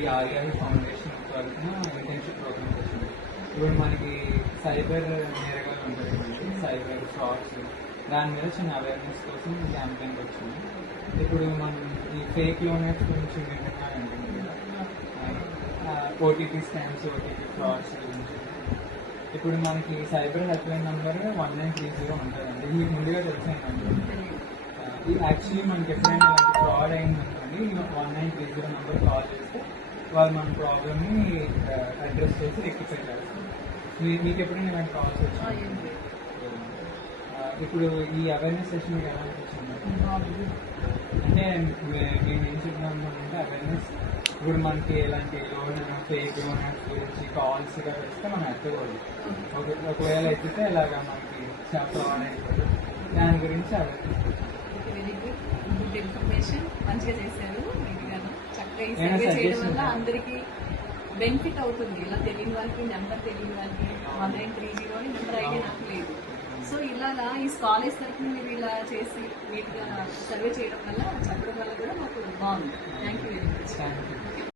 ఈ RR foundation తరఫున internship programmes వచ్చింది. ఇప్పుడు మనకి సైబర్ నేరగాలు ఉంటాయి కదండి, సైబర్ ఫ్రాడ్స్, దాని మీద చిన్న అవేర్నెస్ కోసం క్యాంపెయిన్ వచ్చింది. ఇప్పుడు మనం ఈ ఫేక్ లోన్ యాప్స్ గురించి వింటున్నా ఉంటుంది కదా, ఓటీపీ స్కామ్స్, ఓటీపీ ఫ్రాడ్స్ గురించి. ఇప్పుడు మనకి సైబర్ హెల్ప్ లైన్ నెంబర్ 1930 ఉంటుందండి. మీకు ముందుగా తెలిసిందండి. ఇది యాక్చువల్లీ మనకి ఎప్పుడైనా ఇలాంటి ఫ్రాడ్ అయిందనుకోండి, 1930 నెంబర్ కాల్ చేస్తే వాళ్ళు మన ప్రాబ్లమ్ని అడ్రస్ చేసి రెక్టిఫై చేస్తారు. మీకు ఎప్పుడైనా ఇలాంటి కాల్స్ వచ్చాయి? ఇప్పుడు ఈ అవేర్నెస్ సెషన్ మీకు ఎలా అనిపించింది? అంటే మేము ఏం చెప్తున్నాము అంటే అవేర్నెస్, ఇప్పుడు మనకి ఎలాంటి లోన్ ఫేక్ లోన్ యాప్స్ గురించి కాల్స్ వస్తే మనం ఎత్తకూడదు. ఒకవేళ ఎత్తితే ఇలాగా మనకి ఫ్రాడ్ అయిపోతుంది. దాని గురించి awareness. Very good, good information, మంచిగా చేశారు. చక్కగా ఈ సర్వే చేయడం వల్ల అందరికీ బెనిఫిట్ అవుతుంది. ఇలా తెలియని వాళ్ళకి, నెంబర్ తెలియని వాళ్ళకి 1930 అని నెంబర్ ఐడియా నాకు లేదు. సో ఇలాగా ఈ కాలేజ్ తరఫున మీరు ఇలా చేసి నీట్గా సర్వే చేయడం వల్ల, చెప్పడం వల్ల కూడా మాకు బాగుంది. Thank you very much.